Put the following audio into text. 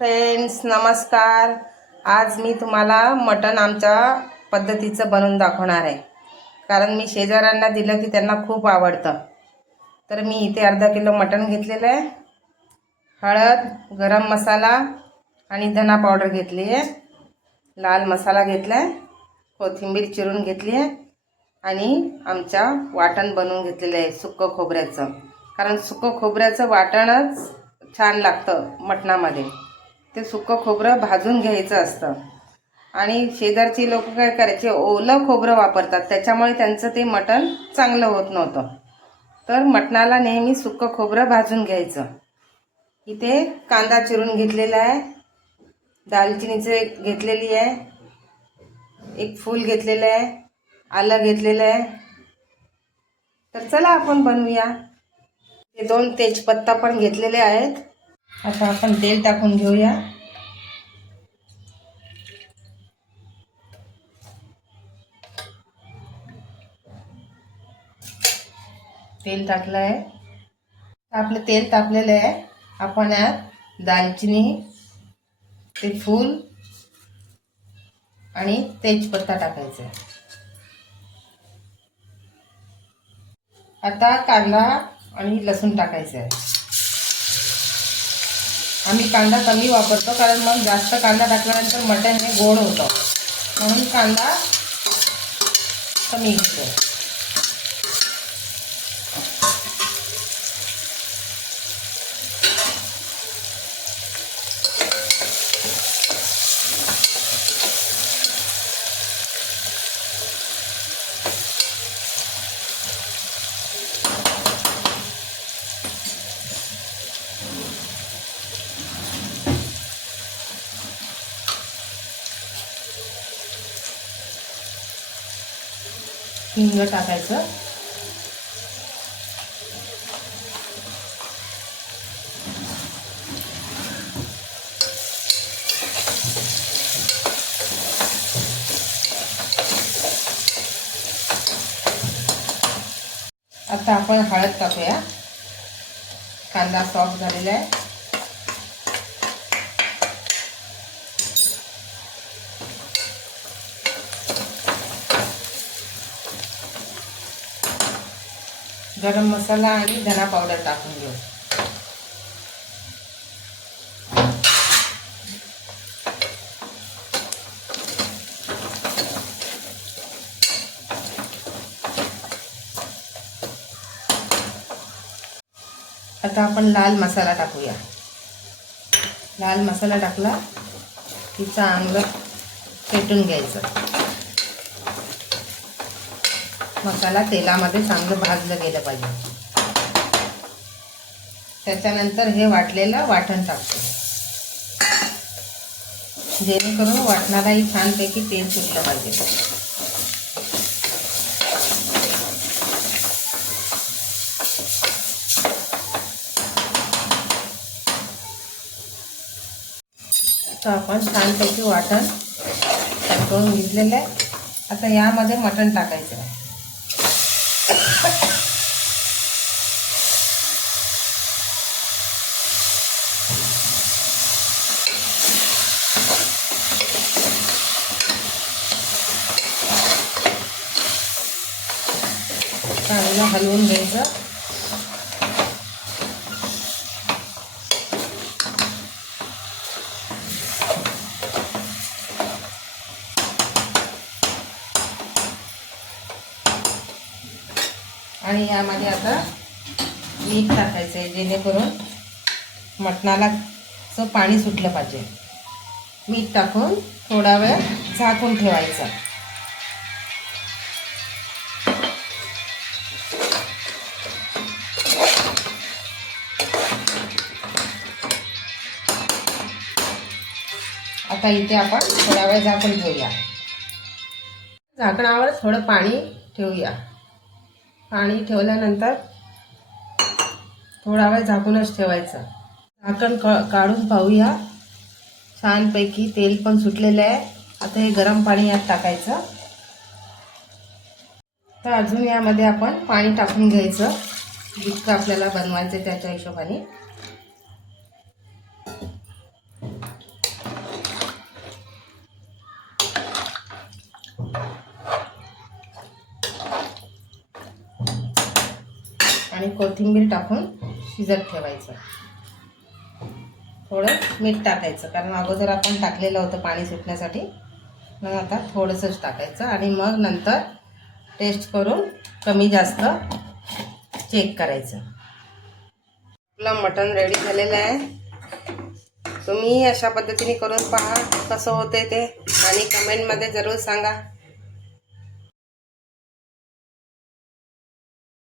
Friends नमस्कार। आज मी तुम्हाला मटण आमच्या पद्धतीचं बनवून दाखवणार आहे, कारण मी शेजाऱ्यांना दिलं की त्यांना खूप आवडतं। तर मी इथे अर्धा किलो मटण घेतलेलं आहे। हळद, गरम मसाला आणि धना पावडर घेतली आहे, लाल मसाला घेतला आहे, कोथिंबीर चिरून घेतली आहे आणि आमच्या वाटण बनवून घेतलेलं आहे सुक्कं खोबऱ्याचं, कारण सुक्कं खोबऱ्याचं वाटणच छान लागतं मटणामध्ये। ते सुक्कं खोबरं भाजून घ्यायचं असतं आणि शेजारची लोक काय करायचे, ओलं खोबरं वापरतात, त्याच्यामुळे त्यांचं ते मटण चांगलं होत नव्हतं। तर मटणाला नेहमी सुक्कं खोबरं भाजून घ्यायचं। इथे कांदा चिरून घेतलेला आहे, दालचिनीचे घेतलेली आहे, एक फूल घेतलेलं आहे, आलं घेतलेलं आहे। तर चला आपण बनवूया। हे 2 तेजपत्ता पण घेतलेले आहेत। आता आपण तेल टाकून घेऊया। तेल टाकलं आहे, आपलं तेल तापलेलं आहे। आपण यात दालचिनी, ते फूल आणि तेजपत्ता टाकायचा आहे। आता कांदा आणि लसूण टाकायचं आहे। आम्ही कांदा कमी वापरतो, कारण मग जास्त कांदा टाकल्यानंतर मटण हे गोड होतं, म्हणून कांदा कमी घेतो। हिंग टाकायचं, आता आपण हळद टाकूया। कांदा सॉफ्ट झालेला आहे। गरम मसाला आणि धना पावडर टाकून घेऊ। आता आपण लाल मसाला टाकूया। लाल मसाला टाकला की चांगलं फेटून घ्यायचं। मसाला तेलामध्ये चांगलं भाजलं गेलं पाहिजे। त्याच्यानंतर हे वाटलेलं वाटण टाकतो, जेणेकरून वाटणालाही छानपैकी तेल सुटलं पाहिजे। तर आपण छानपैकी वाटण टाकून घेतलेलं आहे। आता यामध्ये मटण टाकायचं आहे। चांगलं हलवून घ्यायचं। आणि यामध्ये आता मीठ टाकायचं आहे, जेणेकरून मटणाला पाणी सुटलं पाहिजे। मीठ टाकून थोडा वेळ झाकून ठेवायचं। आता इथे आपण थोडा वेळ झाकून ठेवूया। झाकणावर थोडं पाणी ठेवूया। पाणी ठेवल्यानंतर थोडा वेळ झाकूनच ठेवायचं। झाकण काढून पाहूया, छानपैकी तेल पण सुटलेलं आहे। आता हे गरम पाणी यात टाकायचं। तर अजून यामध्ये आपण पाणी टाकून घ्यायचं, जितकं आपल्याला बनवायचं त्याच्या हिशोबाने। आणि कोथिंबीर टाकून शिजत ठेवायचं. थोडं मीठ टाकायचं कारण अगोदर आपण टाकलेलं होतं पाणी सुटण्यासाठी. मग आता थोडंसंच टाकायचं आणि मग नंतर टेस्ट करून कमी जास्त चेक करायचं. आपलं मटण रेडी झालेलं आहे. तुम्ही अशा पद्धतीने करून पहा कसं होते ते आणि कमेंटमध्ये जरूर सांगा.